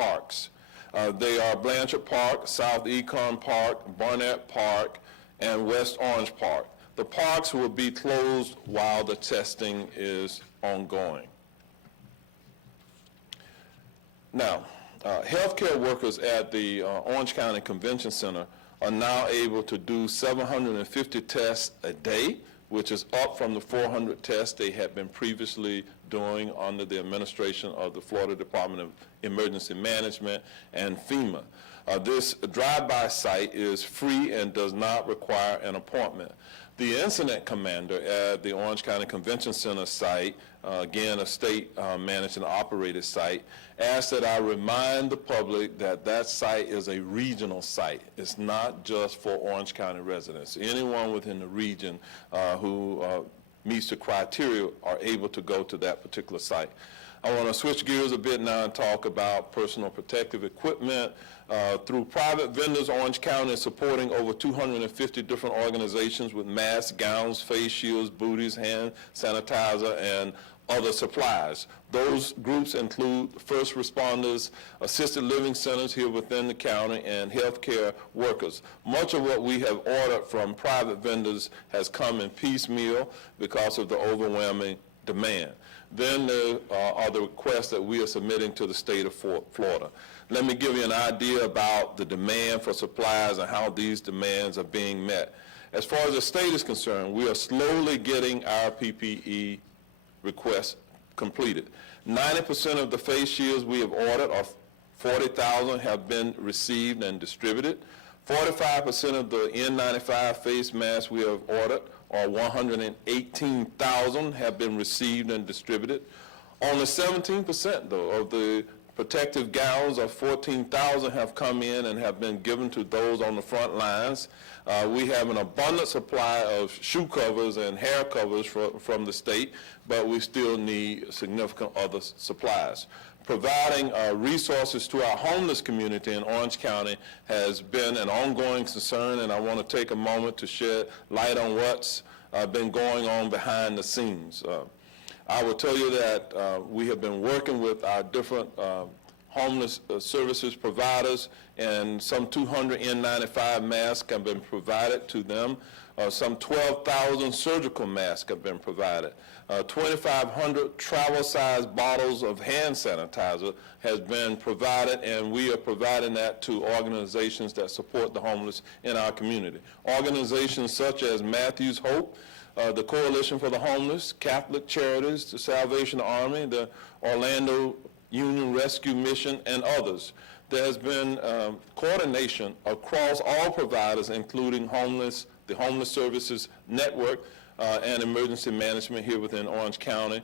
parks. They are Blanchard Park, South Econ Park, Barnett Park, and West Orange Park. The parks will be closed while the testing is ongoing. Now, healthcare workers at the Orange County Convention Center are now able to do 750 tests a day, which is up from the 400 tests they had been previously doing under the administration of the Florida Department of Emergency Management and FEMA. This drive-by site is free and does not require an appointment. The incident commander at the Orange County Convention Center site, again a state managed and operated site, asked that I remind the public that that site is a regional site. It's not just for Orange County residents. Anyone within the region who meets the criteria are able to go to that particular site. I want to switch gears a bit now and talk about personal protective equipment. Through private vendors, Orange County is supporting over 250 different organizations with masks, gowns, face shields, booties, hand sanitizer, and other supplies. Those groups include first responders, assisted living centers here within the county, and healthcare workers. Much of what we have ordered from private vendors has come in piecemeal because of the overwhelming demand. Then there are the requests that we are submitting to the state of Florida. Let me give you an idea about the demand for supplies and how these demands are being met. As far as the state is concerned, we are slowly getting our PPE requests completed. 90% of the face shields we have ordered, or 40,000, have been received and distributed. 45% of the N95 face masks we have ordered, or 118,000, have been received and distributed. Only 17%, though, of the protective gowns of 14,000 have come in and have been given to those on the front lines. We have an abundant supply of shoe covers and hair covers from the state, but we still need significant other supplies. Providing resources to our homeless community in Orange County has been an ongoing concern, and I want to take a moment to shed light on what's been going on behind the scenes. I will tell you that we have been working with our different homeless services providers, and some 200 N95 masks have been provided to them. Some 12,000 surgical masks have been provided. 2,500 travel-sized bottles of hand sanitizer has been provided, and we are providing that to organizations that support the homeless in our community. Organizations such as Matthew's Hope, the Coalition for the Homeless, Catholic Charities, the Salvation Army, the Orlando Union Rescue Mission, and others. There has been coordination across all providers, including the Homeless Services Network and Emergency Management here within Orange County,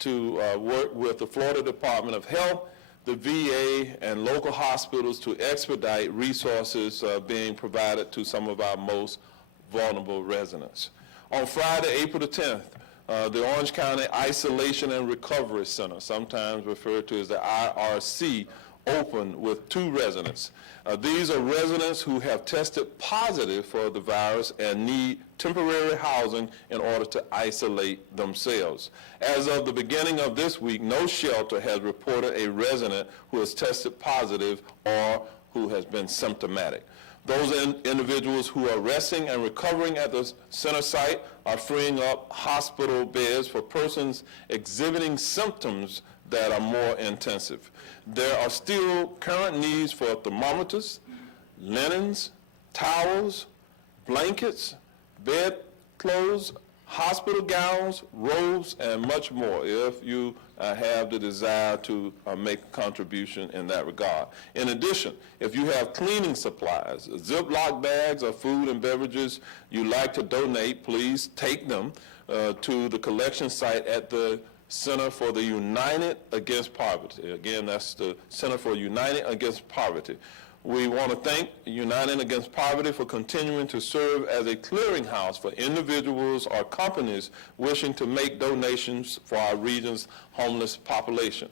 to work with the Florida Department of Health, the VA, and local hospitals to expedite resources being provided to some of our most vulnerable residents. On Friday, April the 10th, the Orange County Isolation and Recovery Center, sometimes referred to as the IRC, opened with 2 residents. These are residents who have tested positive for the virus and need temporary housing in order to isolate themselves. As of the beginning of this week, no shelter has reported a resident who has tested positive or who has been symptomatic. Those individuals who are resting and recovering at the center site are freeing up hospital beds for persons exhibiting symptoms that are more intensive. There are still current needs for thermometers, linens, towels, blankets, bedclothes, hospital gowns, robes, and much more if you have the desire to make a contribution in that regard. In addition, if you have cleaning supplies, Ziploc bags of food and beverages you'd like to donate, please take them to the collection site at the Center for the United Against Poverty. Again, that's the Center for United Against Poverty. We want to thank United Against Poverty for continuing to serve as a clearinghouse for individuals or companies wishing to make donations for our region's homeless population.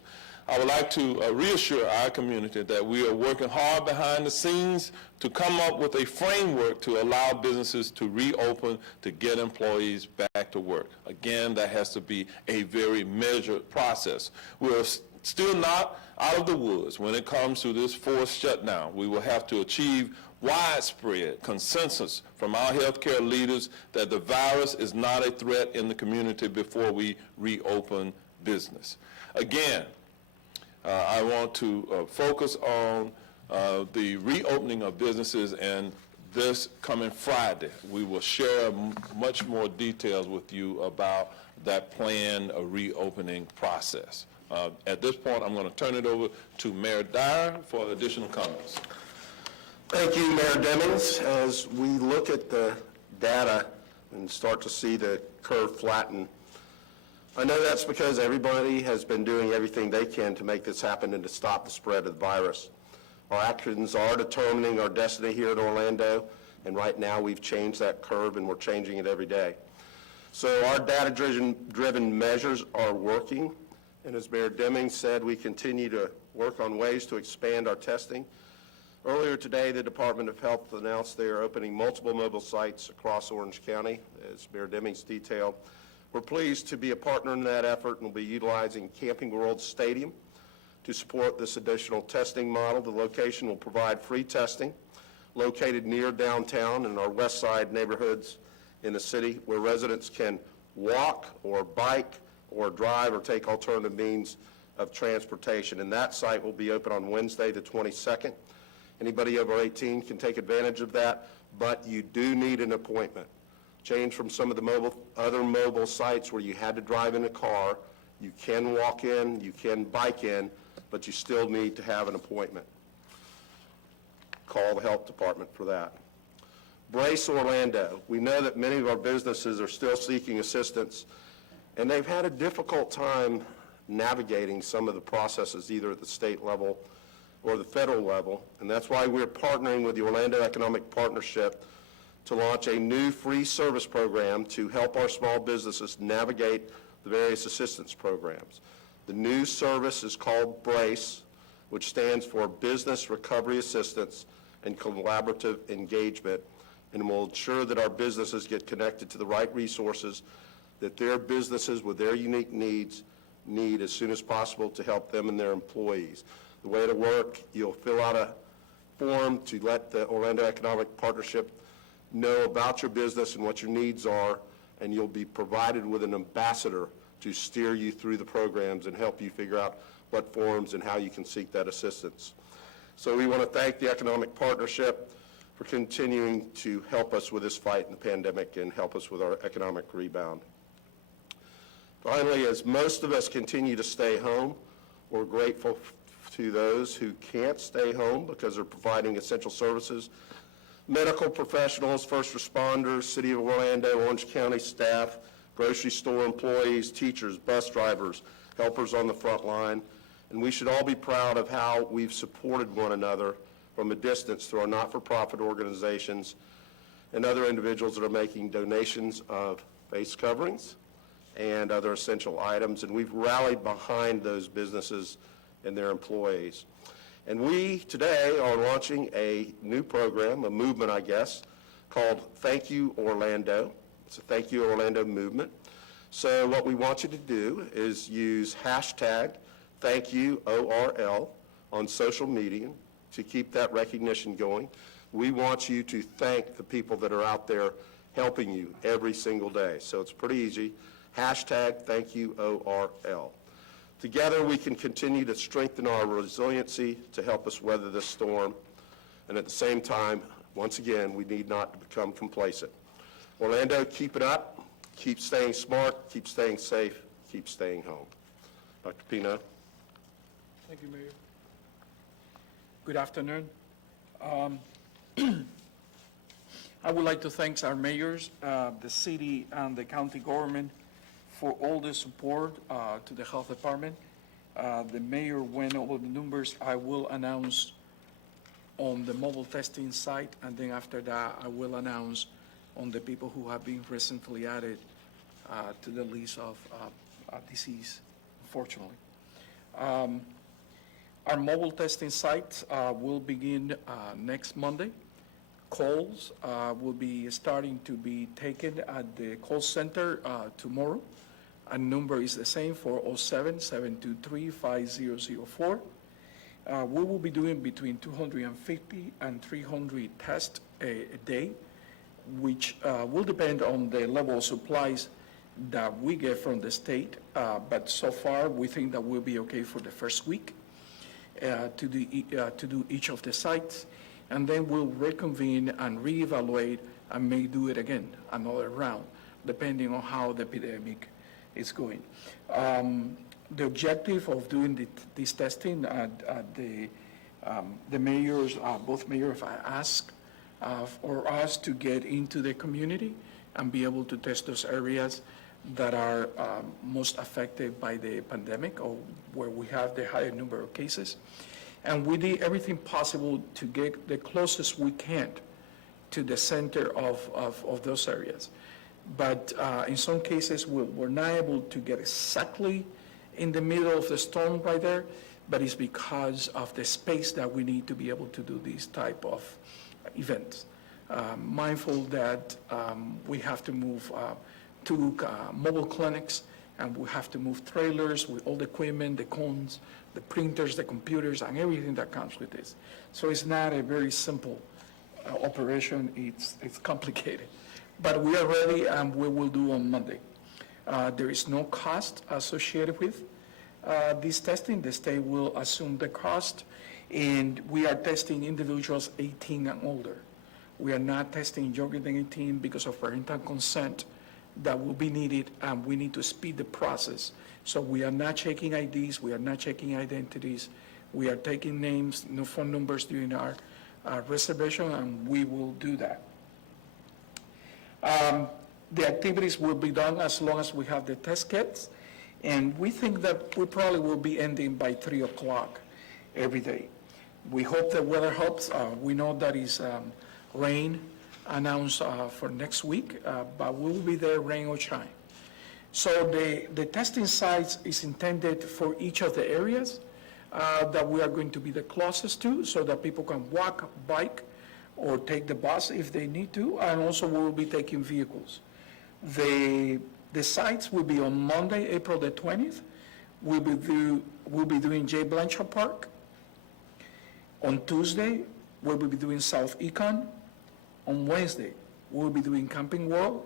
I would like to reassure our community that we are working hard behind the scenes to come up with a framework to allow businesses to reopen, to get employees back to work. Again, that has to be a very measured process. We're still not out of the woods when it comes to this forced shutdown. We will have to achieve widespread consensus from our healthcare leaders that the virus is not a threat in the community before we reopen business. Again, I want to focus on the reopening of businesses, and this coming Friday, we will share much more details with you about that planned reopening process. At this point, I'm going to turn it over to Mayor Dyer for additional comments. Thank you, Mayor Demings. As we look at the data and start to see the curve flatten, I know that's because everybody has been doing everything they can to make this happen and to stop the spread of the virus. Our actions are determining our destiny here in Orlando, and right now we've changed that curve and we're changing it every day. So our data-driven measures are working, and as Mayor Demings said, we continue to work on ways to expand our testing. Earlier today, the Department of Health announced they are opening multiple mobile sites across Orange County, as Mayor Demings detailed. We're pleased to be a partner in that effort and will be utilizing Camping World Stadium to support this additional testing model. The location will provide free testing located near downtown and our west side neighborhoods in the city, where residents can walk or bike or drive or take alternative means of transportation. And that site will be open on Wednesday the 22nd. Anybody over 18 can take advantage of that, but you do need an appointment. Change from some of the other mobile sites where you had to drive in a car. You can walk in, you can bike in, but you still need to have an appointment. Call the health department for that. Brace Orlando. We know that many of our businesses are still seeking assistance, and they've had a difficult time navigating some of the processes, either at the state level or the federal level, and that's why we're partnering with the Orlando Economic Partnership to launch a new free service program to help our small businesses navigate the various assistance programs. The new service is called BRACE, which stands for Business Recovery Assistance and Collaborative Engagement, and will ensure that our businesses get connected to the right resources that their businesses with their unique needs need as soon as possible to help them and their employees. The way it'll work, you'll fill out a form to let the Orlando Economic Partnership know about your business and what your needs are, and you'll be provided with an ambassador to steer you through the programs and help you figure out what forms and how you can seek that assistance. So we want to thank the Economic Partnership for continuing to help us with this fight in the pandemic and help us with our economic rebound. Finally, as most of us continue to stay home, we're grateful to those who can't stay home because they're providing essential services. Medical professionals, first responders, City of Orlando, Orange County staff, grocery store employees, teachers, bus drivers, helpers on the front line. And we should all be proud of how we've supported one another from a distance through our not-for-profit organizations and other individuals that are making donations of face coverings and other essential items. And we've rallied behind those businesses and their employees. And we today are launching a new program, a movement, I guess, called Thank You Orlando. It's a Thank You Orlando movement. So what we want you to do is use hashtag ThankYouORL on social media to keep that recognition going. We want you to thank the people that are out there helping you every single day. So it's pretty easy. Hashtag ThankYouORL. Together, we can continue to strengthen our resiliency to help us weather this storm. And at the same time, once again, we need not to become complacent. Orlando, keep it up. Keep staying smart. Keep staying safe. Keep staying home. Dr. Pino. Thank you, Mayor. Good afternoon. I would like to thank our mayors, the city and the county government for all the support to the health department. The mayor went over the numbers. I will announce on the mobile testing site, and then after that, I will announce on the people who have been recently added to the list of disease, unfortunately. Our mobile testing site will begin next Monday. Calls will be starting to be taken at the call center tomorrow. and number is the same, 407-723-5004. We will be doing between 250 and 300 tests a day, which will depend on the level of supplies that we get from the state. But so far, we think that we'll be okay for the first week to do each of the sites. And then we'll reconvene and reevaluate and may do it again, another round, depending on how the epidemic is going. The objective of doing this testing, the mayors, both mayors have asked for us to get into the community and be able to test those areas that are most affected by the pandemic or where we have the higher number of cases. And we did everything possible to get the closest we can to the center of those areas. But in some cases, we're not able to get exactly in the middle of the storm right there, but it's because of the space that we need to be able to do these type of events. Mindful that we have to move to mobile clinics, and we have to move trailers with all the equipment, the cones, the printers, the computers, and everything that comes with this. So it's not a very simple operation, it's complicated. But we are ready, and we will do on Monday. There is no cost associated with this testing. The state will assume the cost, and we are testing individuals 18 and older. We are not testing younger than 18 because of parental consent that will be needed, and we need to speed the process. So we are not checking IDs, we are not checking identities, we are taking names, no phone numbers during our reservation, and we will do that. The activities will be done as long as we have the test kits, and we think that we probably will be ending by 3 o'clock every day. We hope the weather helps. We know that is rain announced for next week, but we'll be there rain or shine. So the testing sites is intended for each of the areas that we are going to be the closest to, so that people can walk, bike, or take the bus if they need to, and also we will be taking vehicles. The sites will be on Monday, April the 20th. We'll be doing J. Blanchard Park. On Tuesday, we'll be doing South Econ. On Wednesday, we'll be doing Camping World.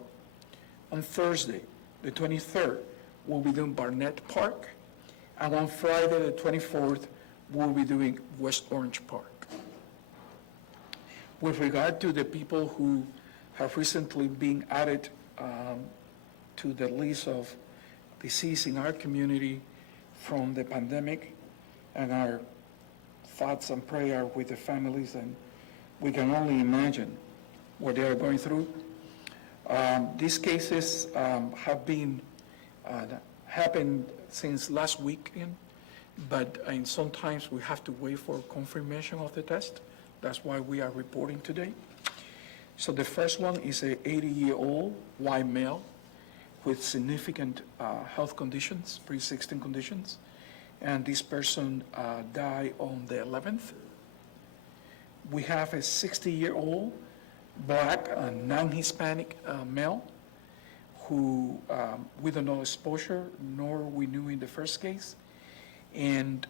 On Thursday, the 23rd, we'll be doing Barnett Park. And on Friday, the 24th, we'll be doing West Orange Park. With regard to the people who have recently been added to the list of deceased in our community from the pandemic, and our thoughts and prayer with the families, and we can only imagine what they are going through. These cases have been happened since last weekend, but sometimes we have to wait for confirmation of the test. That's why we are reporting today. So the first one is an 80-year-old white male with significant health conditions, pre-existing conditions, and this person died on the 11th. We have a 60-year-old black, non-Hispanic male who we don't know exposure, nor we knew in the first case, and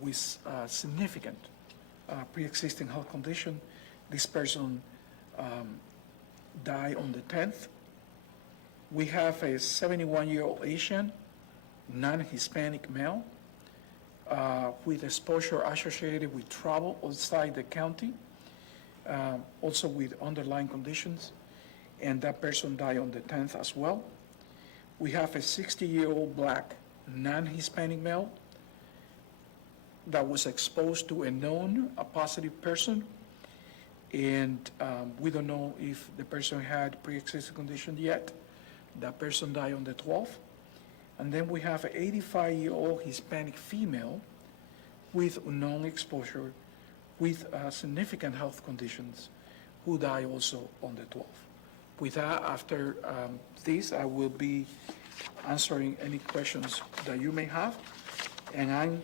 with significant pre-existing health condition. This person died on the 10th. We have a 71-year-old Asian, non-Hispanic male with exposure associated with travel outside the county, also with underlying conditions, and that person died on the 10th as well. We have a 60-year-old black, non-Hispanic male that was exposed to a positive person, and we don't know if the person had pre-existing condition yet. That person died on the 12th. And then we have an 85-year-old Hispanic female with unknown exposure with significant health conditions who died also on the 12th. With that, after this, I will be answering any questions that you may have. And I'm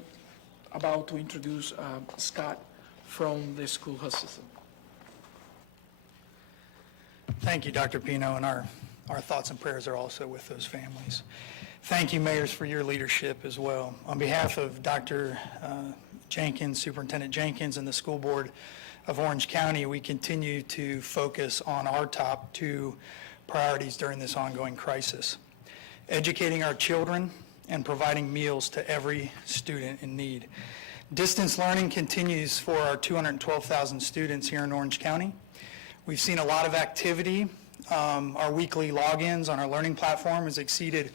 about to introduce Scott from the school health system. Thank you, Dr. Pino, and our thoughts and prayers are also with those families. Thank you, mayors, for your leadership as well. On behalf of Dr. Jenkins, Superintendent Jenkins, and the School Board of Orange County, we continue to focus on our top two priorities during this ongoing crisis: educating our children and providing meals to every student in need. Distance learning continues for our 212,000 students here in Orange County. We've seen a lot of activity. Our weekly logins on our learning platform has exceeded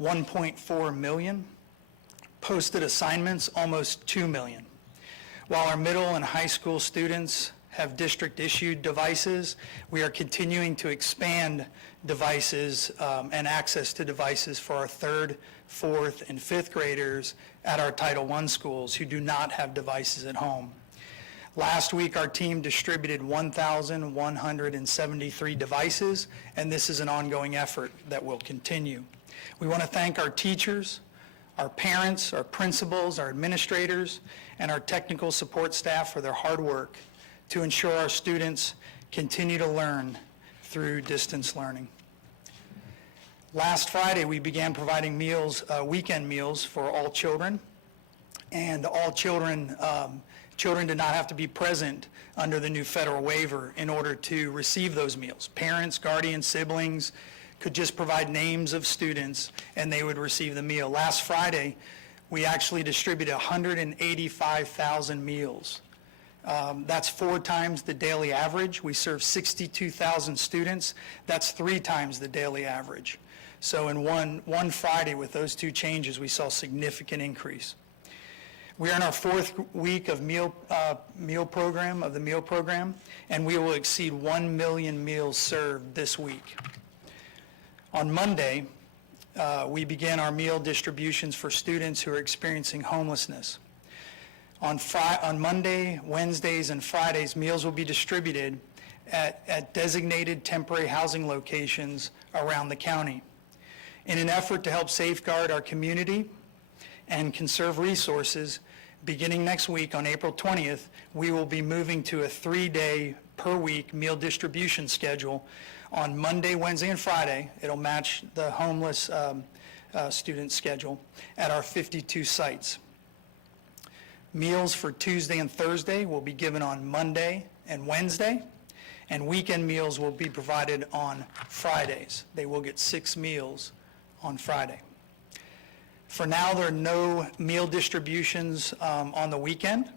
1.4 million. Posted assignments, almost 2 million. While our middle and high school students have district-issued devices, we are continuing to expand devices and access to devices for our 3rd, 4th, and 5th graders at our Title I schools who do not have devices at home. Last week, our team distributed 1,173 devices, and this is an ongoing effort that will continue. We want to thank our teachers, our parents, our principals, our administrators, and our technical support staff for their hard work to ensure our students continue to learn through distance learning. Last Friday, we began providing meals, weekend meals for all children, and all children did not have to be present under the new federal waiver in order to receive those meals. Parents, guardians, siblings could just provide names of students and they would receive the meal. Last Friday, we actually distributed 185,000 meals. That's 4 times the daily average. We serve 62,000 students. That's 3 times the daily average. So in one Friday with those 2 changes, we saw a significant increase. We are in our 4th week of the meal program, and we will exceed 1 million meals served this week. On Monday, we began our meal distributions for students who are experiencing homelessness. On Monday, Wednesdays, and Fridays, meals will be distributed at designated temporary housing locations around the county. In an effort to help safeguard our community and conserve resources, beginning next week on April 20th, we will be moving to a 3-day per week meal distribution schedule on Monday, Wednesday, and Friday. It'll match the homeless student schedule at our 52 sites. Meals for Tuesday and Thursday will be given on Monday and Wednesday, and weekend meals will be provided on Fridays. They will get 6 meals on Friday. For now, there are no meal distributions on the weekend.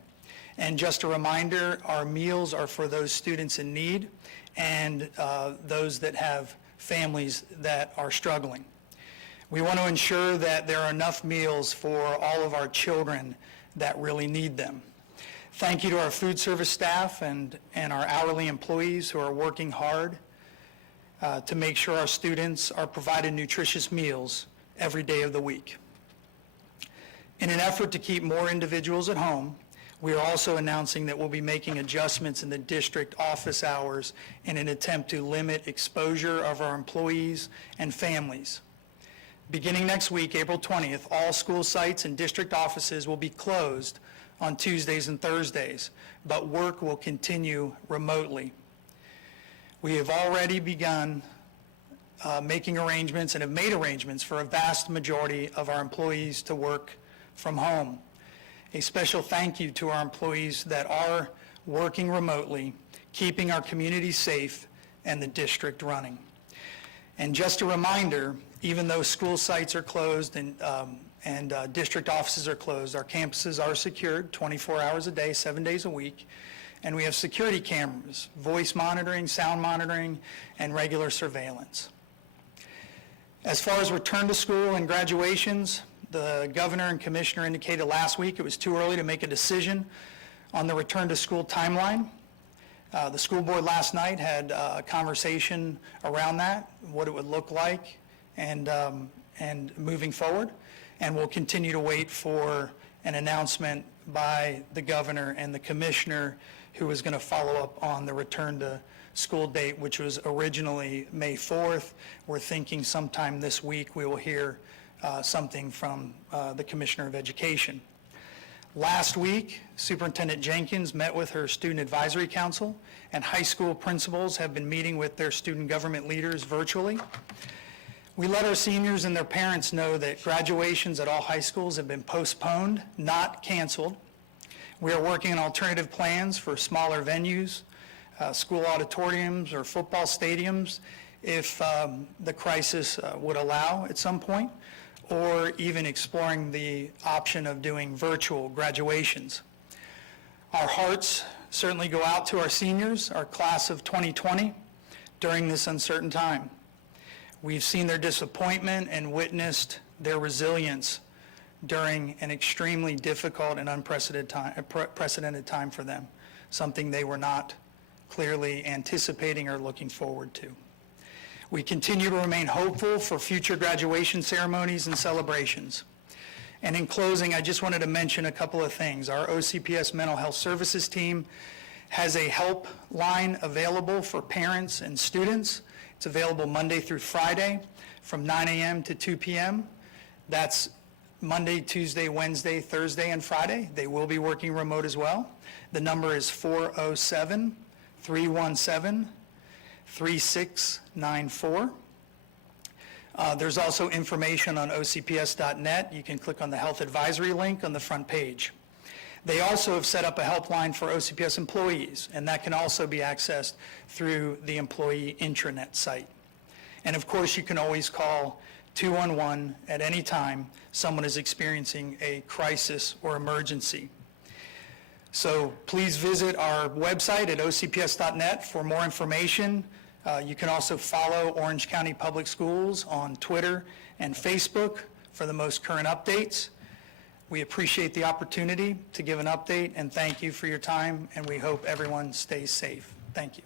And just a reminder, our meals are for those students in need and those that have families that are struggling. We want to ensure that there are enough meals for all of our children that really need them. Thank you to our food service staff and our hourly employees who are working hard to make sure our students are provided nutritious meals every day of the week. In an effort to keep more individuals at home, we are also announcing that we'll be making adjustments in the district office hours in an attempt to limit exposure of our employees and families. Beginning next week, April 20th, all school sites and district offices will be closed on Tuesdays and Thursdays, but work will continue remotely. We have already begun making arrangements and have made arrangements for a vast majority of our employees to work from home. A special thank you to our employees that are working remotely, keeping our community safe and the district running. And just a reminder, even though school sites are closed and district offices are closed, our campuses are secured 24 hours a day, 7 days a week, and we have security cameras, voice monitoring, sound monitoring, and regular surveillance. As far as return to school and graduations, the governor and commissioner indicated last week it was too early to make a decision on the return to school timeline. The school board last night had a conversation around that, what it would look like, and moving forward. And we'll continue to wait for an announcement by the governor and the commissioner who was going to follow up on the return to school date, which was originally May 4th. We're thinking sometime this week we will hear something from the Commissioner of Education. Last week, Superintendent Jenkins met with her Student Advisory Council, and high school principals have been meeting with their student government leaders virtually. We let our seniors and their parents know that graduations at all high schools have been postponed, not canceled. We are working on alternative plans for smaller venues, school auditoriums or football stadiums if the crisis would allow at some point, or even exploring the option of doing virtual graduations. Our hearts certainly go out to our seniors, our class of 2020, during this uncertain time. We've seen their disappointment and witnessed their resilience during an extremely difficult and unprecedented time for them, something they were not clearly anticipating or looking forward to. We continue to remain hopeful for future graduation ceremonies and celebrations. And in closing, I just wanted to mention a couple of things. Our OCPS Mental Health Services team has a help line available for parents and students. It's available Monday through Friday from 9 a.m. to 2 p.m. That's Monday, Tuesday, Wednesday, Thursday, and Friday. They will be working remote as well. The number is 407-317-3694. There's also information on ocps.net. You can click on the health advisory link on the front page. They also have set up a helpline for OCPS employees, and that can also be accessed through the employee intranet site. And of course, you can always call 211 at any time someone is experiencing a crisis or emergency. So please visit our website at ocps.net for more information. You can also follow Orange County Public Schools on Twitter and Facebook for the most current updates. We appreciate the opportunity to give an update, and thank you for your time, and we hope everyone stays safe. Thank you.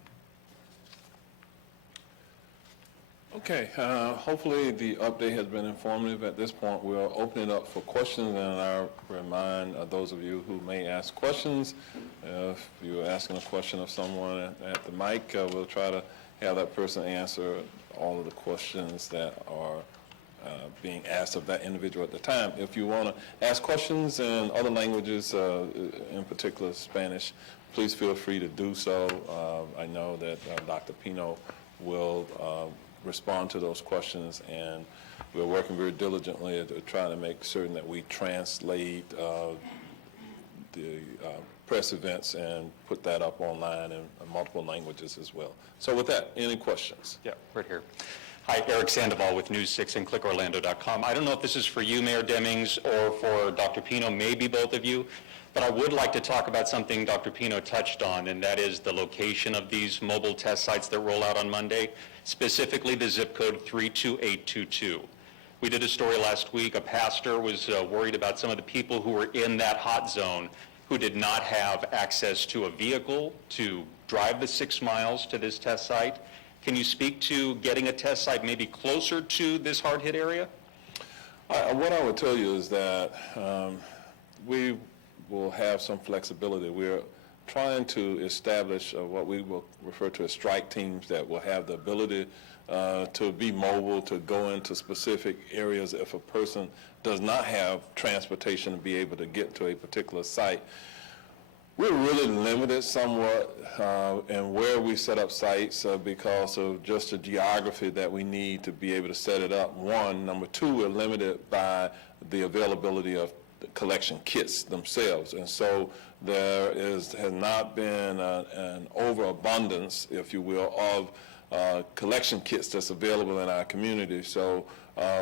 Okay, hopefully the update has been informative. At this point, we'll open it up for questions, and I'll remind those of you who may ask questions, if you're asking a question of someone at the mic, we'll try to have that person answer all of the questions that are being asked of that individual at the time. If you want to ask questions in other languages, in particular Spanish, please feel free to do so. I know that Dr. Pino will respond to those questions, and we're working very diligently to try to make certain that we translate the press events and put that up online in multiple languages as well. So with that, any questions? Yeah, right here. Hi, Eric Sandoval with News 6 and ClickOrlando.com. I don't know if this is for you, Mayor Demings, or for Dr. Pino, maybe both of you, but I would like to talk about something Dr. Pino touched on, and that is the location of these mobile test sites that roll out on Monday, specifically the zip code 32822. We did a story last week. A pastor was worried about some of the people who were in that hot zone who did not have access to a vehicle to drive the 6 miles to this test site. Can you speak to getting a test site maybe closer to this hard-hit area? What I would tell you is that we will have some flexibility. We're trying to establish what we will refer to as strike teams that will have the ability to be mobile, to go into specific areas if a person does not have transportation to be able to get to a particular site. We're really limited somewhat in where we set up sites because of just the geography that we need to be able to set it up, one. Number two, we're limited by the availability of the collection kits themselves. And so there has not been an overabundance, if you will, of collection kits that's available in our community. So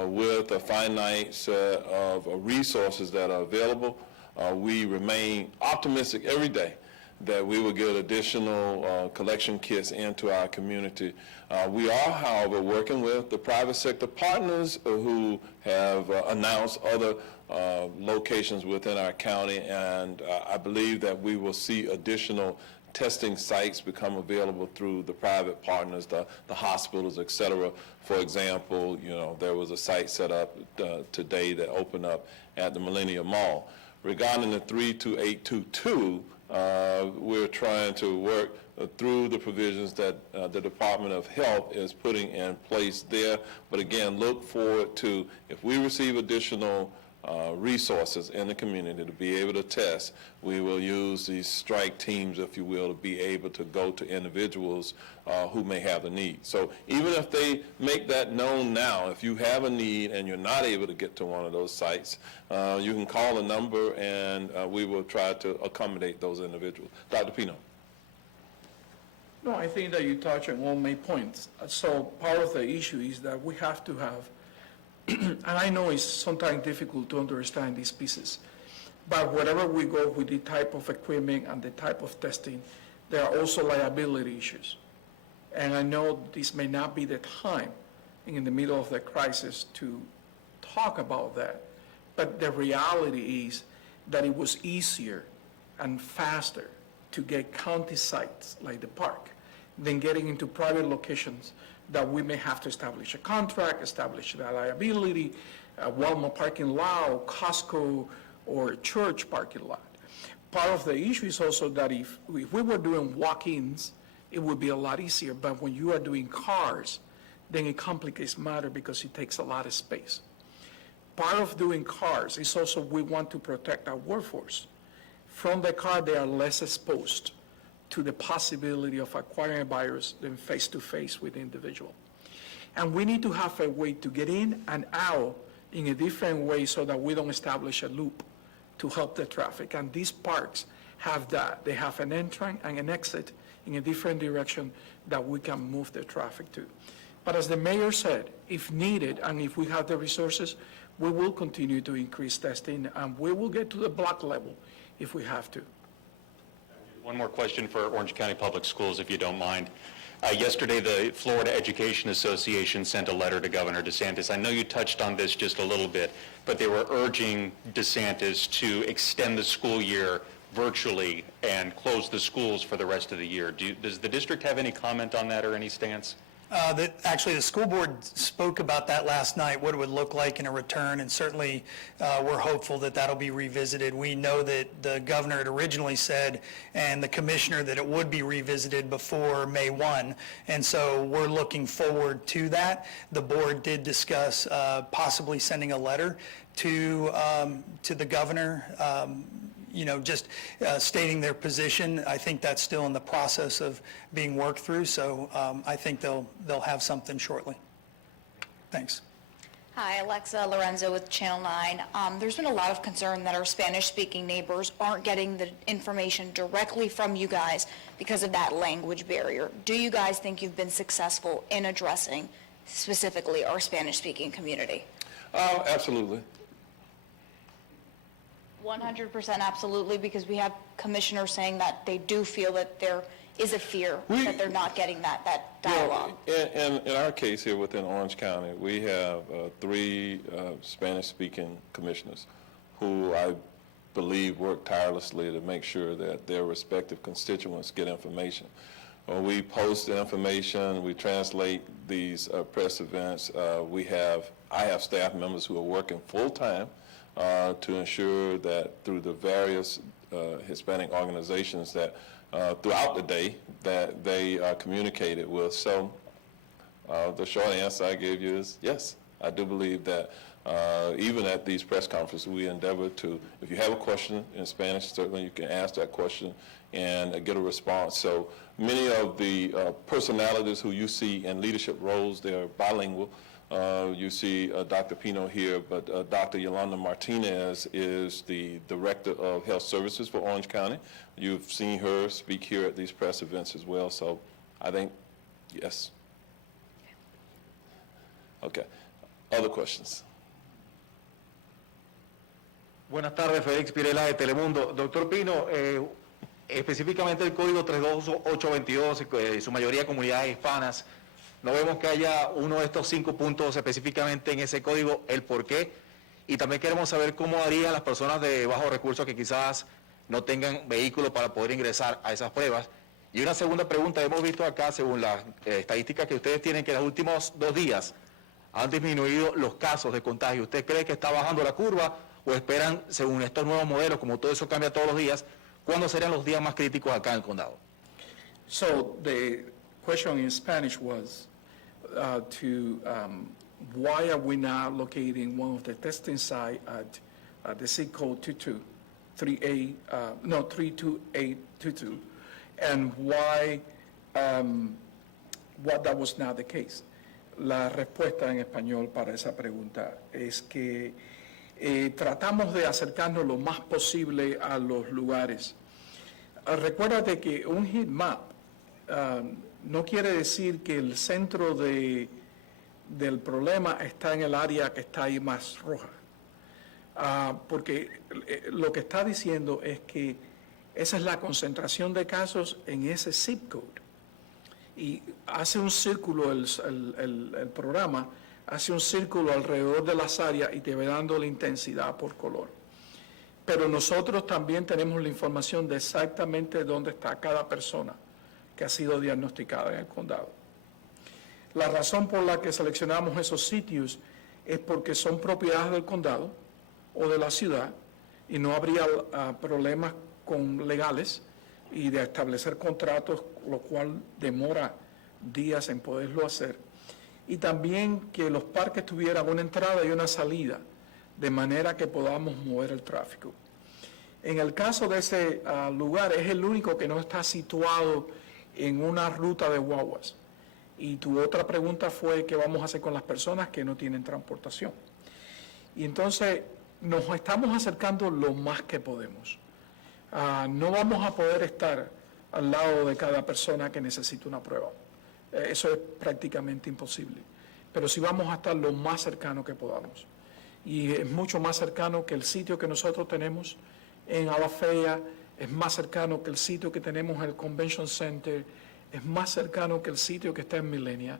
with a finite set of resources that are available, we remain optimistic every day that we will get additional collection kits into our community. We are, however, working with the private sector partners who have announced other locations within our county, and I believe that we will see additional testing sites become available through the private partners, the hospitals, et cetera. For example, there was a site set up today that opened up at the Millennium Mall. Regarding the 32822, we're trying to work through the provisions that the Department of Health is putting in place there. But again, look forward to, if we receive additional resources in the community to be able to test. We will use these strike teams, if you will, to be able to go to individuals who may have the need. So even if they make that known now, if you have a need and you're not able to get to one of those sites, you can call a number and we will try to accommodate those individuals. Dr. Pino. No, I think that you touch on all my points. So part of the issue is that we have to have, and I know it's sometimes difficult to understand these pieces, but wherever we go with the type of equipment and the type of testing, there are also liability issues. And I know this may not be the time in the middle of the crisis to talk about that, but the reality is that it was easier and faster to get county sites like the park than getting into private locations that we may have to establish a contract, establish a liability, a Walmart parking lot, or Costco, or a church parking lot. Part of the issue is also that if we were doing walk-ins, it would be a lot easier, but when you are doing cars, then it complicates matter because it takes a lot of space. Part of doing cars is also we want to protect our workforce. From the car, they are less exposed to the possibility of acquiring a virus than face-to-face with the individual. And we need to have a way to get in and out in a different way so that we don't establish a loop to help the traffic. And these parks have that. They have an entrance and an exit in a different direction that we can move the traffic to. But as the mayor said, if needed and if we have the resources, we will continue to increase testing and we will get to the block level if we have to. One more question for Orange County Public Schools, if you don't mind. Yesterday, the Florida Education Association sent a letter to Governor DeSantis. I know you touched on this just a little bit, but they were urging DeSantis to extend the school year virtually and close the schools for the rest of the year. Does the district have any comment on that or any stance? Actually, the school board spoke about that last night, what it would look like in a return, and certainly we're hopeful that that'll be revisited. We know that the governor had originally said, and the commissioner, that it would be revisited before May 1, and so we're looking forward to that. The board did discuss possibly sending a letter to the governor, just stating their position. I think that's still in the process of being worked through, so I think they'll have something shortly. Thanks. Hi, Alexa Lorenzo with Channel 9. There's been a lot of concern that our Spanish-speaking neighbors aren't getting the information directly from you guys because of that language barrier. Do you guys think you've been successful in addressing specifically our Spanish-speaking community? Absolutely. 100% absolutely, because we have commissioners saying that they do feel that there is a fear that they're not getting that dialogue. In our case here within Orange County, we have 3 Spanish-speaking commissioners who I believe work tirelessly to make sure that their respective constituents get information. We post the information, we translate these press events. I have staff members who are working full-time to ensure that through the various Hispanic organizations that throughout the day that they are communicated with. So the short answer I gave you is yes, I do believe that even at these press conferences we endeavor to, if you have a question in Spanish, certainly you can ask that question and get a response. So many of the personalities who you see in leadership roles, they're bilingual. You see Dr. Pino here, but Dr. Yolanda Martinez is the Director of Health Services for Orange County. You've seen her speak here at these press events as well, so I think, yes. Okay. Other questions? Buenas tardes, Félix Pirela de Telemundo. Doctor Pino, específicamente el código 32822, su mayoría comunidades hispanas, no vemos que haya uno de estos 5 puntos específicamente en ese código, el por qué, y también queremos saber cómo harían las personas de bajos recursos que quizás no tengan vehículo para poder ingresar a esas pruebas. Y una segunda pregunta, hemos visto acá, según las estadísticas que ustedes tienen, que en los últimos 2 días han disminuido los casos de contagio. ¿Usted cree que está bajando la curva o esperan, según estos nuevos modelos, como todo eso cambia todos los días, cuándo serían los días más críticos acá en el condado? So the question in Spanish was why are we not locating one of the testing sites at the zip code 32822, and why that was not the case. La respuesta en español para esa pregunta es que tratamos de acercarnos lo más posible a los lugares. Recuérdate que un heat map no quiere decir que el centro del problema está en el área que está ahí más roja. Porque lo que está diciendo es que esa es la concentración de casos en ese zip code. Y hace un círculo, el programa hace un círculo alrededor de las áreas y te va dando la intensidad por color. Pero nosotros también tenemos la información de exactamente dónde está cada persona que ha sido diagnosticada en el condado. La razón por la que seleccionamos esos sitios es porque son propiedades del condado o de la ciudad y no habría problemas legales y de establecer contratos, lo cual demora días en poderlo hacer. Y también que los parques tuvieran una entrada y una salida, de manera que podamos mover el tráfico. En el caso de ese lugar, es el único que no está situado en una ruta de guaguas. Y tu otra pregunta fue qué vamos a hacer con las personas que no tienen transportación. Y entonces nos estamos acercando lo más que podemos. No vamos a poder estar al lado de cada persona que necesita una prueba. Eso es prácticamente imposible. Pero sí vamos a estar lo más cercano que podamos. Y es mucho más cercano que el sitio que nosotros tenemos en Alafaya, es más cercano que el sitio que tenemos en el Convention Center, es más cercano que el sitio que está en Millenia.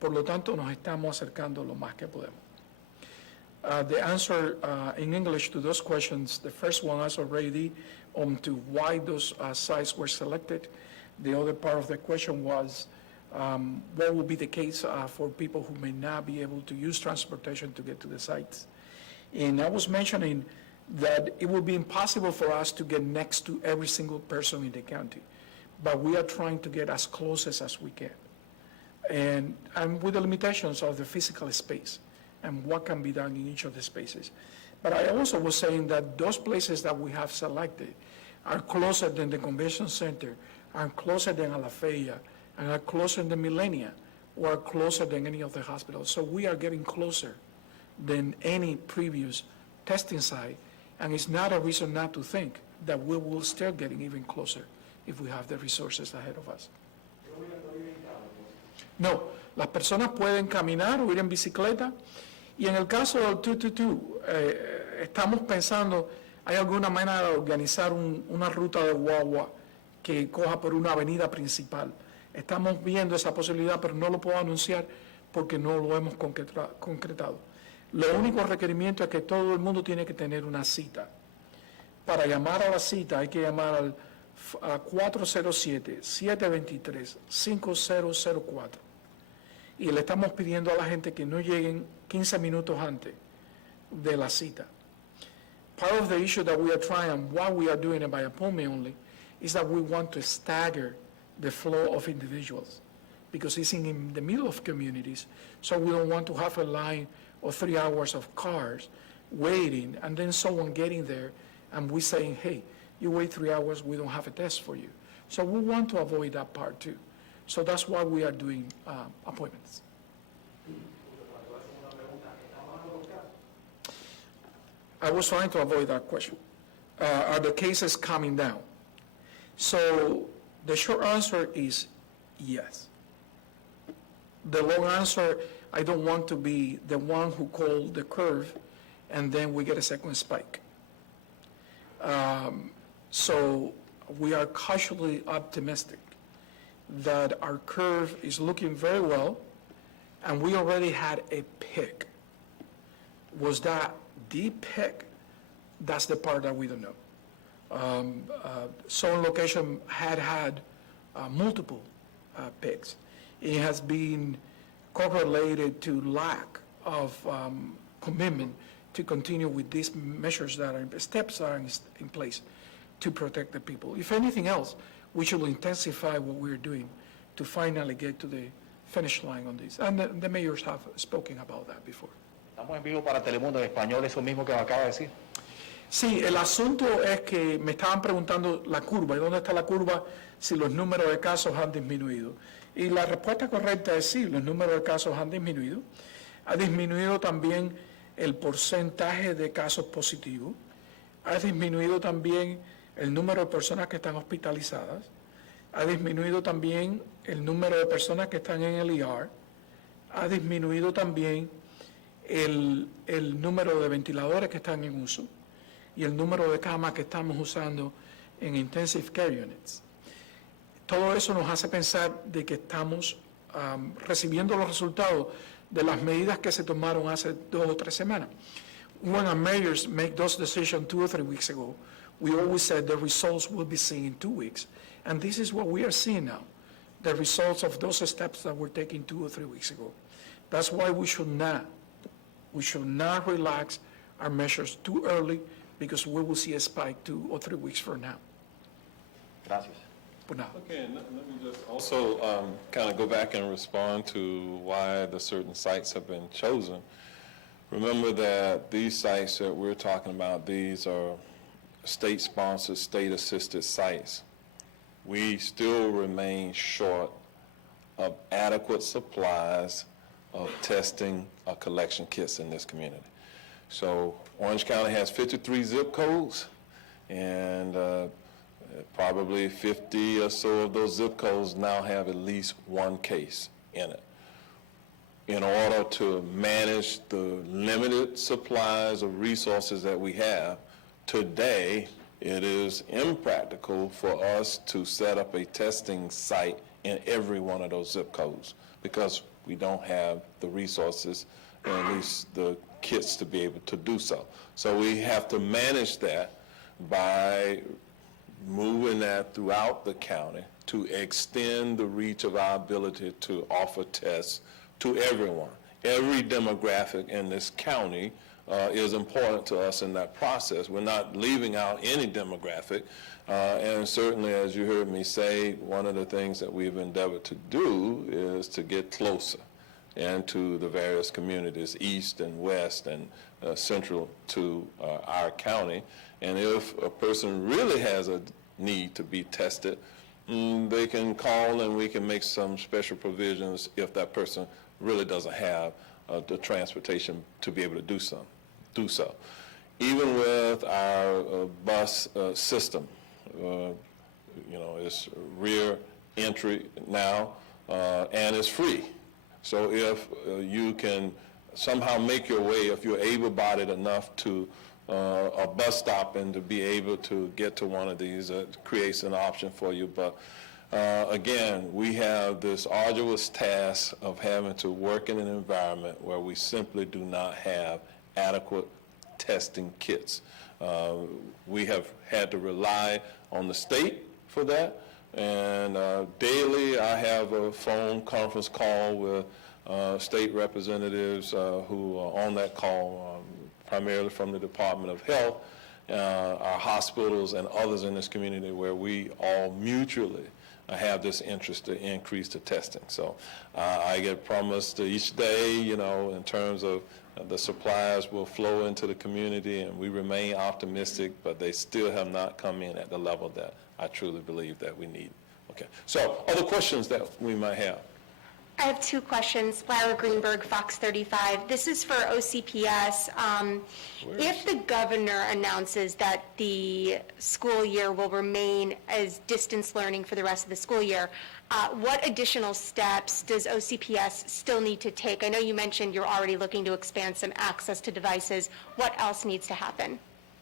Por lo tanto, nos estamos acercando lo más que podemos. The answer in English to those questions, the first one is already on to why those sites were selected. The other part of the question was what will be the case for people who may not be able to use transportation to get to the sites. And I was mentioning that it would be impossible for us to get next to every single person in the county, but we are trying to get as close as we can. And with the limitations of the physical space and what can be done in each of the spaces. But I also was saying that those places that we have selected are closer than the convention center, are closer than Alafaya, and are closer than Millenia, or are closer than any of the hospitals. So we are getting closer than any previous testing site, and it's not a reason not to think that we will still getting even closer if we have the resources ahead of us. No, las personas pueden caminar o ir en bicicleta, y en el caso del 222, estamos pensando, ¿hay alguna manera de organizar una ruta de guagua que coja por una avenida principal? Estamos viendo esa posibilidad, pero no lo puedo anunciar porque no lo hemos concretado. Lo único requerimiento es que todo el mundo tiene que tener una cita. Para llamar a la cita hay que llamar a 407-723-5004. Y le estamos pidiendo a la gente que no lleguen 15 minutos antes de la cita. Part of the issue that we are trying, why we are doing it by appointment only, is that we want to stagger the flow of individuals, because it's in the middle of communities, so we don't want to have a line of 3 hours of cars waiting, and then someone getting there, and we saying, hey, you wait 3 hours, we don't have a test for you. So we want to avoid that part too. So that's why we are doing appointments. I was trying to avoid that question. Are the cases coming down? So the short answer is yes. The long answer, I don't want to be the one who called the curve and then we get a second spike. So we are cautiously optimistic that our curve is looking very well, and we already had a peak. Was that the peak? That's the part that we don't know. Some location had multiple peaks. It has been correlated to lack of commitment to continue with these measures that are, steps are in place to protect the people. If anything else, we should intensify what we're doing to finally get to the finish line on this. And the mayors have spoken about that before. Estamos en vivo para Telemundo en español, eso mismo que me acaba de decir. Sí, el asunto es que me estaban preguntando la curva, ¿y dónde está la curva si los números de casos han disminuido? Y la respuesta correcta es sí, los números de casos han disminuido. Ha disminuido también el porcentaje de casos positivos. Ha disminuido también el número de personas que están hospitalizadas. Ha disminuido también el número de personas que están en el ER. Ha disminuido también el número de ventiladores que están en uso y el número de camas que estamos usando en intensive care units. Todo eso nos hace pensar de que estamos recibiendo los resultados de las medidas que se tomaron hace 2 o 3 semanas. When our mayors make those decisions 2 or 3 weeks ago, we always said the results will be seen in 2 weeks. And this is what we are seeing now, the results of those steps that were taken 2 or 3 weeks ago. That's why we should not relax our measures too early, because we will see a spike 2 or 3 weeks from now. Gracias. But now, Okay, and let me just also kind of go back and respond to why the certain sites have been chosen. Remember that these sites that we're talking about, these are state-sponsored, state-assisted sites. We still remain short of adequate supplies of testing collection kits in this community. So Orange County has 53 zip codes, and probably 50 or so of those zip codes now have at least one case in it. In order to manage the limited supplies of resources that we have, today it is impractical for us to set up a testing site in every one of those zip codes because we don't have the resources, or at least the kits to be able to do so. So we have to manage that by moving that throughout the county to extend the reach of our ability to offer tests to everyone. Every demographic in this county is important to us in that process. We're not leaving out any demographic. And certainly, as you heard me say, one of the things that we've endeavored to do is to get closer and to the various communities, east and west and central to our county. And if a person really has a need to be tested, they can call and we can make some special provisions if that person really doesn't have the transportation to be able to do so. Even with our bus system, it's rear entry now, and it's free. So if you can somehow make your way, if you're able-bodied enough to a bus stop and to be able to get to one of these, creates an option for you. But again, we have this arduous task of having to work in an environment where we simply do not have adequate testing kits. We have had to rely on the state for that, and daily I have a phone conference call with state representatives who are on that call, primarily from the Department of Health, our hospitals, and others in this community where we all mutually have this interest to increase the testing. So I get promised each day, in terms of the supplies will flow into the community, and we remain optimistic, but they still have not come in at the level that I truly believe that we need. Okay. So other questions that we might have? I have 2 questions. Lara Greenberg, Fox 35. This is for OCPS. If the governor announces that the school year will remain as distance learning for the rest of the school year, what additional steps does OCPS still need to take? I know you mentioned you're already looking to expand some access to devices. What else needs to happen?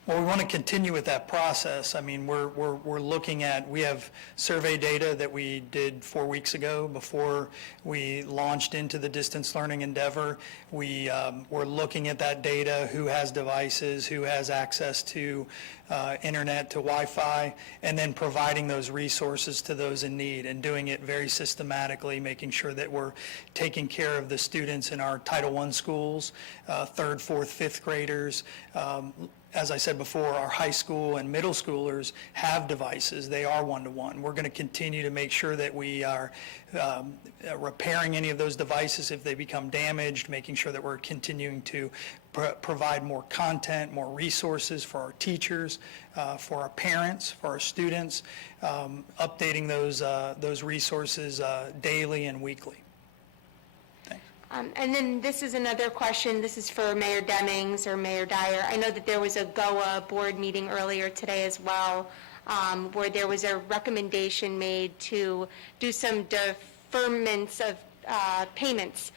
Well, we want to continue with that process. I mean, we're looking at, we have survey data that we did 4 weeks ago before we launched into the distance learning endeavor. We're looking at that data, who has devices, who has access to internet, to Wi-Fi, and then providing those resources to those in need and doing it very systematically, making sure that we're taking care of the students in our Title I schools, 3rd, 4th, 5th graders, as I said before, our high school and middle schoolers have devices. They are one-to-one. We're going to continue to make sure that we are repairing any of those devices if they become damaged, making sure that we're continuing to provide more content, more resources for our teachers, for our parents, for our students, updating those resources daily and weekly. Thanks. And then this is another question. This is for Mayor Demings or Mayor Dyer. I know that there was a GOA board meeting earlier today as well, where there was a recommendation made to do some deferments of payments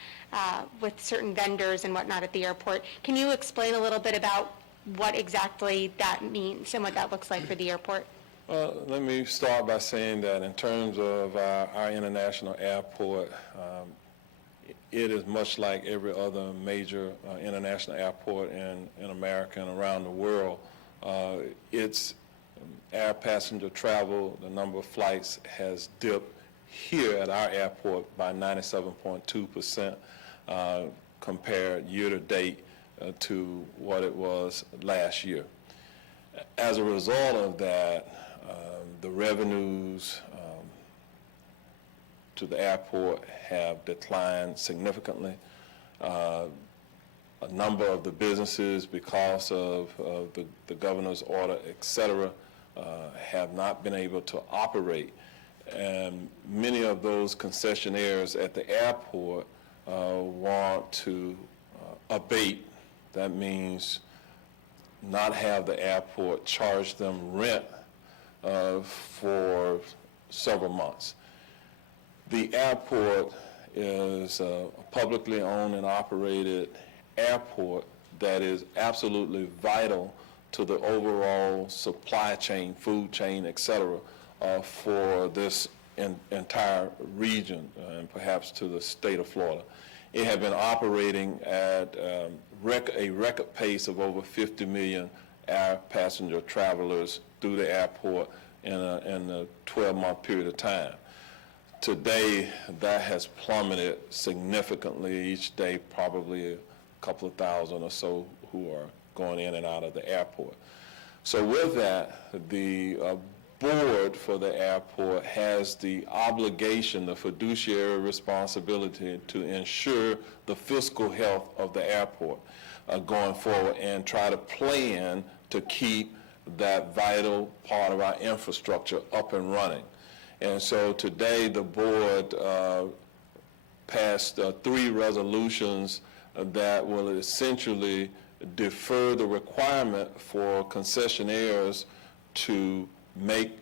with certain vendors and whatnot at the airport. Can you explain a little bit about what exactly that means and what that looks like for the airport? Well, let me start by saying that in terms of our international airport, it is much like every other major international airport in America and around the world. Its air passenger travel, the number of flights has dipped here at our airport by 97.2% compared year-to-date to what it was last year. As a result of that, the revenues to the airport have declined significantly. A number of the businesses, because of the governor's order, et cetera, have not been able to operate. And many of those concessionaires at the airport want to abate. That means not have the airport charge them rent for several months. The airport is a publicly owned and operated airport that is absolutely vital to the overall supply chain, food chain, et cetera, for this entire region and perhaps to the state of Florida. It had been operating at a record pace of over 50 million air passenger travelers through the airport in a 12-month period of time. Today, that has plummeted significantly. Each day, probably a couple of thousand or so who are going in and out of the airport. So with that, the board for the airport has the obligation, the fiduciary responsibility to ensure the fiscal health of the airport going forward and try to plan to keep that vital part of our infrastructure up and running. And so today the board passed 3 resolutions that will essentially defer the requirement for concessionaires to make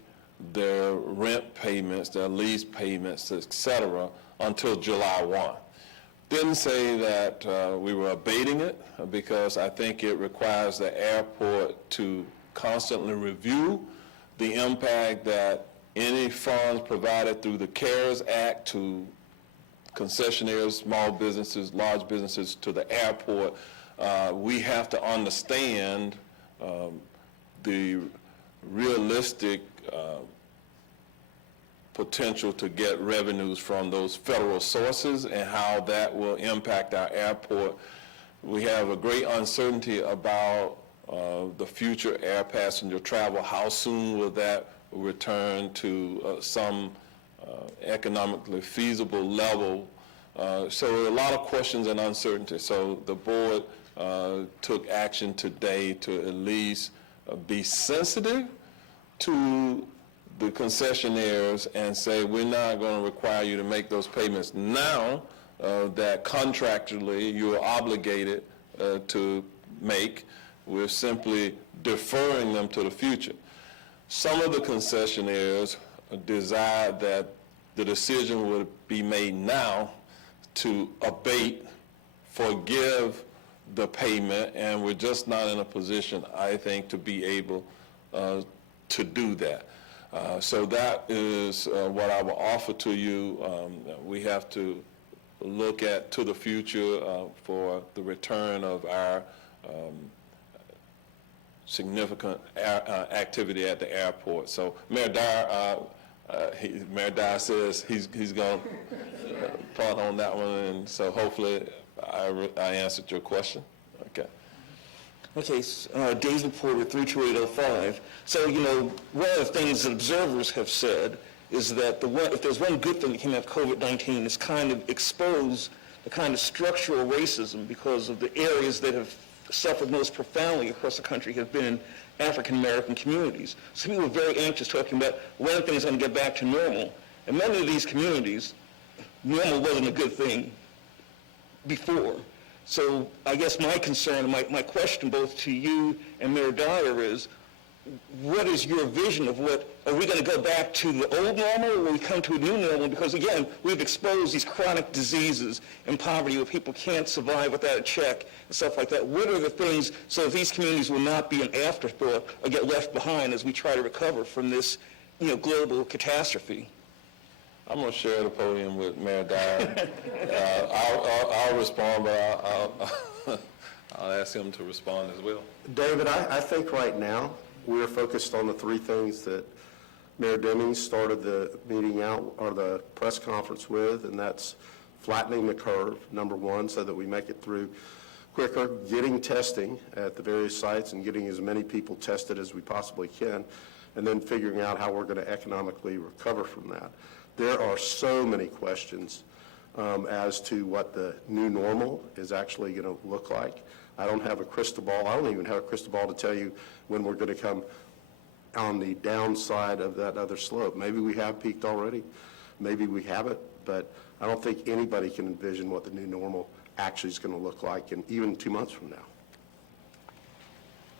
their rent payments, their lease payments, et cetera, until July 1. Didn't say that we were abating it because I think it requires the airport to constantly review the impact that any funds provided through the CARES Act to concessionaires, small businesses, large businesses, to the airport. We have to understand the realistic potential to get revenues from those federal sources and how that will impact our airport. We have a great uncertainty about the future air passenger travel. How soon will that return to some economically feasible level? So a lot of questions and uncertainty. So the board took action today to at least be sensitive to the concessionaires and say we're not going to require you to make those payments now that contractually you're obligated to make. We're simply deferring them to the future. Some of the concessionaires desired that the decision would be made now to abate, forgive the payment, and we're just not in a position, I think, to be able to do that. So that is what I will offer to you. We have to look at to the future for the return of our significant activity at the airport. So Mayor Dyer, Mayor Dyer says he's going to punt on that one, and so hopefully I answered your question. Okay. Okay, David Porter, 32805. So, one of the things that observers have said is that if there's one good thing that came out of COVID-19, it's kind of exposed the kind of structural racism, because of the areas that have suffered most profoundly across the country have been African American communities. So people were very anxious, talking about when things are going to get back to normal. In many of these communities, normal wasn't a good thing before. So I guess my concern, my question both to you and Mayor Dyer is, what is your vision of are we going to go back to the old normal, or will we come to a new normal? Because again, we've exposed these chronic diseases and poverty where people can't survive without a check and stuff like that. What are the things so these communities will not be an afterthought or get left behind as we try to recover from this, global catastrophe? I'm going to share the podium with Mayor Dyer. I'll respond, but I'll ask him to respond as well. David, I think right now we're focused on the three things that Mayor Demings started the meeting out, or the press conference with, and that's flattening the curve, number one, so that we make it through quicker, getting testing at the various sites and getting as many people tested as we possibly can, and then figuring out how we're going to economically recover from that. There are so many questions as to what the new normal is actually going to look like. I don't have a crystal ball. I don't even have a crystal ball to tell you when we're going to come on the downside of that other slope. Maybe we have peaked already. Maybe we haven't, but I don't think anybody can envision what the new normal actually is going to look like in even 2 months from now.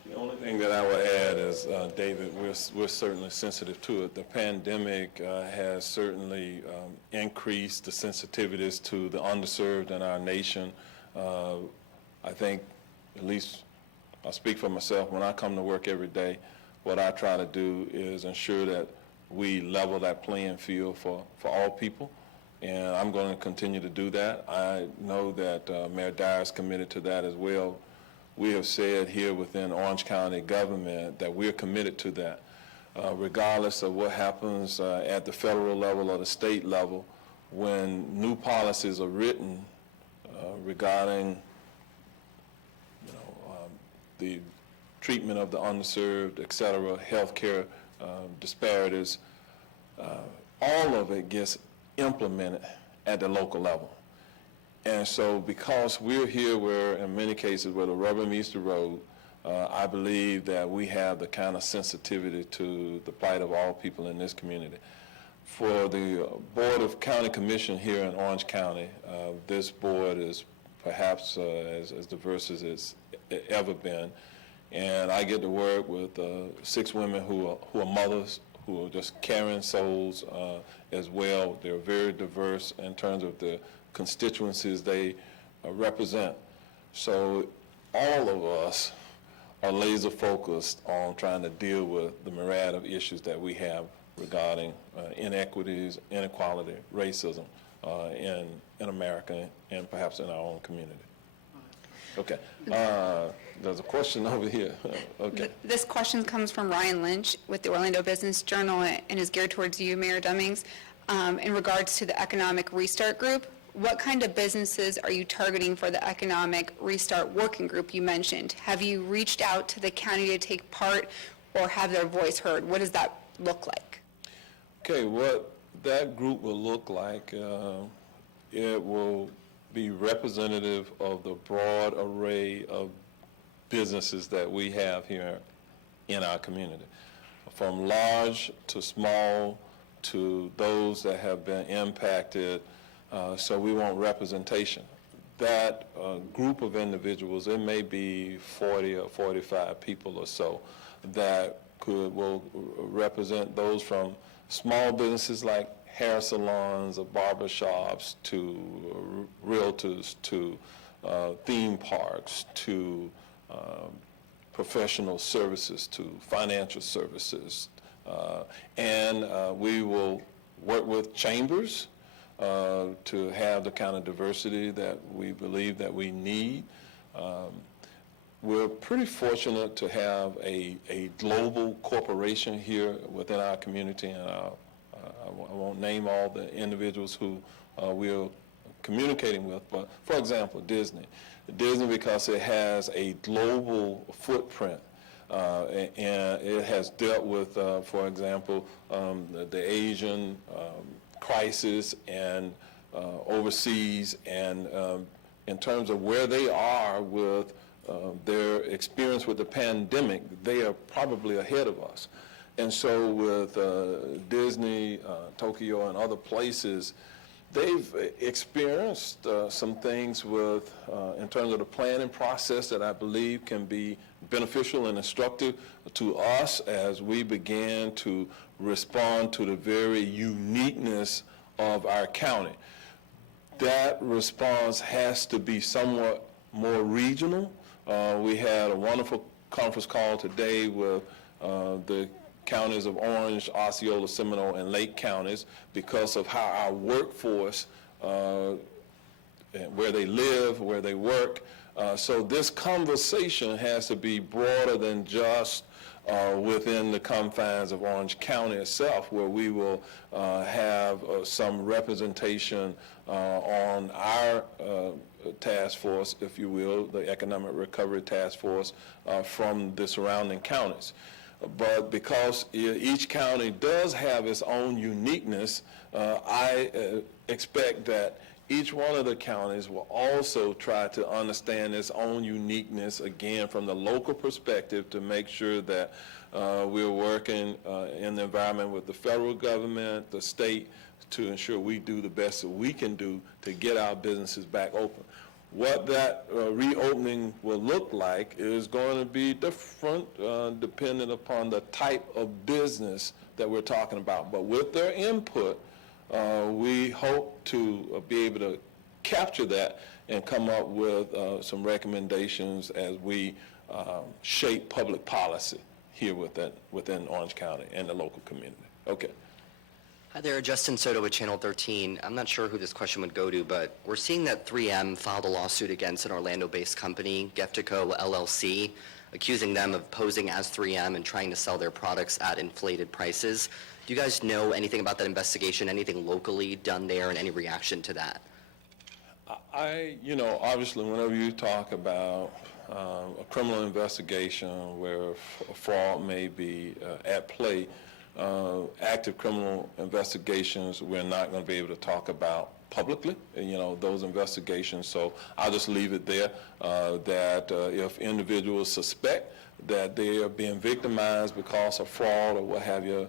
The only thing that I would add is, David, we're certainly sensitive to it. The pandemic has certainly increased the sensitivities to the underserved in our nation. I think, at least I'll speak for myself, when I come to work every day, what I try to do is ensure that we level that playing field for all people, and I'm going to continue to do that. I know that Mayor Dyer is committed to that as well. We have said here within Orange County government that we're committed to that. Regardless of what happens at the federal level or the state level, when new policies are written regarding the treatment of the underserved, et cetera, healthcare disparities, all of it gets implemented at the local level. And so because we're here where, in many cases, where the rubber meets the road, I believe that we have the kind of sensitivity to the plight of all people in this community. For the Board of County Commission here in Orange County, this board is perhaps as diverse as it's ever been. And I get to work with 6 women who are mothers, who are just caring souls as well. They're very diverse in terms of the constituencies they represent. So all of us are laser focused on trying to deal with the myriad of issues that we have regarding inequities, inequality, racism in America and perhaps in our own community. Okay. There's a question over here. Okay. This question comes from Ryan Lynch with the Orlando Business Journal and is geared towards you, Mayor Demings. In regards to the Economic Restart Group, what kind of businesses are you targeting for the Economic Restart Working Group you mentioned? Have you reached out to the county to take part or have their voice heard? What does that look like? Okay, what that group will look like, it will be representative of the broad array of businesses that we have here in our community, from large to small to those that have been impacted, so we want representation. That group of individuals, it may be 40 or 45 people or so, that will represent those from small businesses like hair salons or barber shops to realtors to theme parks to professional services to financial services. And we will work with chambers to have the kind of diversity that we believe that we need. We're pretty fortunate to have a global corporation here within our community, and I won't name all the individuals who we're communicating with. But, for example, Disney. Disney, because it has a global footprint, and it has dealt with, for example, the Asian crisis and overseas, and in terms of where they are with their experience with the pandemic, they are probably ahead of us. And so with Disney, Tokyo, and other places, they've experienced some things with, in terms of the planning process, that I believe can be beneficial and instructive to us as we begin to respond to the very uniqueness of our county. That response has to be somewhat more regional. We had a wonderful conference call today with the counties of Orange, Osceola, Seminole, and Lake counties, because of how our workforce, where they live, where they work. So this conversation has to be broader than just within the confines of Orange County itself, where we will have some representation on our task force, if you will, the Economic Recovery Task Force, from the surrounding counties. But because each county does have its own uniqueness, I expect that each one of the counties will also try to understand its own uniqueness, again, from the local perspective, to make sure that we're working in the environment with the federal government, the state, to ensure we do the best that we can do to get our businesses back open. What that reopening will look like is going to be different depending upon the type of business that we're talking about. But with their input, we hope to be able to capture that and come up with some recommendations as we shape public policy here within Orange County and the local community. Okay. Hi there, Justin Soto with Channel 13. I'm not sure who this question would go to, but we're seeing that 3M filed a lawsuit against an Orlando-based company, Geftico LLC, accusing them of posing as 3M and trying to sell their products at inflated prices. Do you guys know anything about that investigation, anything locally done there, and any reaction to that? Obviously, whenever you talk about a criminal investigation where fraud may be at play, active criminal investigations, we're not going to be able to talk about publicly, those investigations. So I'll just leave it there, that if individuals suspect that they are being victimized because of fraud or what have you,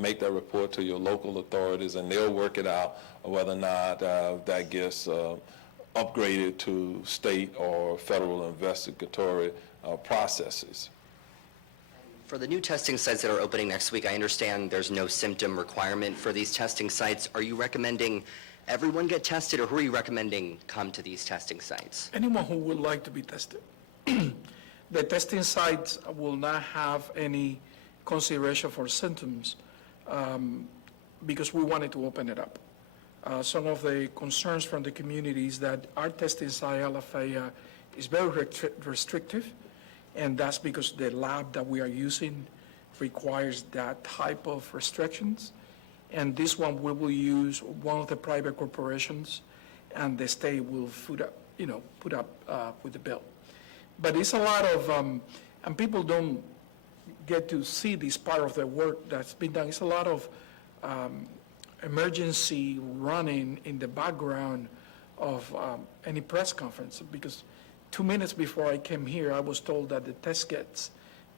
make that report to your local authorities, and they'll work it out whether or not that gets upgraded to state or federal investigatory processes. For the new testing sites that are opening next week, I understand there's no symptom requirement for these testing sites. Are you recommending everyone get tested, or who are you recommending come to these testing sites? Anyone who would like to be tested. The testing sites will not have any consideration for symptoms because we wanted to open it up. Some of the concerns from the community is that our testing site, Alafaya, is very restrictive, and that's because the lab that we are using requires that type of restrictions. And this one, we will use one of the private corporations, and the state will put up with the bill. But it's a lot of, and people don't get to see this part of the work that's been done. It's a lot of emergency running in the background of any press conference, because 2 minutes before I came here, I was told that the test kits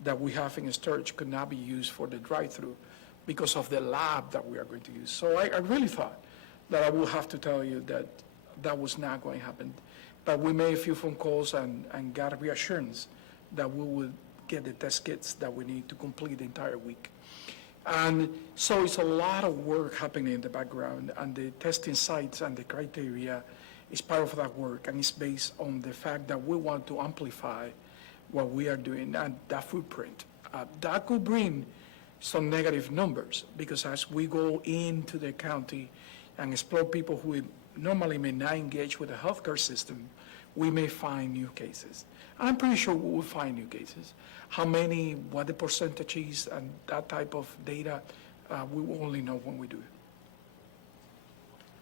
that we have in storage could not be used for the drive-through because of the lab that we are going to use. So I really thought that I would have to tell you that that was not going to happen. But we made a few phone calls and got reassurance that we would get the test kits that we need to complete the entire week. And so it's a lot of work happening in the background, and the testing sites and the criteria is part of that work, and it's based on the fact that we want to amplify what we are doing and that footprint. That could bring some negative numbers, because as we go into the county and explore people who normally may not engage with the healthcare system, we may find new cases. I'm pretty sure we will find new cases. How many, what the percentage is, and that type of data, we will only know when we do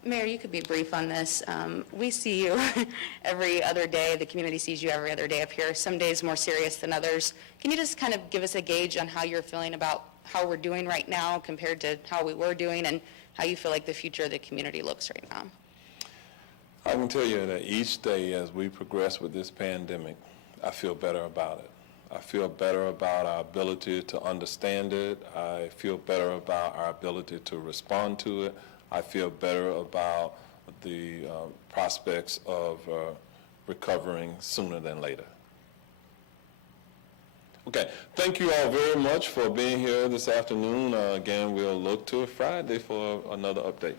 it. Mayor, you could be brief on this. We see you every other day. The community sees you every other day up here, some days more serious than others. Can you just kind of give us a gauge on how you're feeling about how we're doing right now compared to how we were doing, and how you feel like the future of the community looks right now? I can tell you that each day as we progress with this pandemic, I feel better about it. I feel better about our ability to understand it. I feel better about our ability to respond to it. I feel better about the prospects of recovering sooner than later. Okay, thank you all very much for being here this afternoon. Again, we'll look to Friday for another update.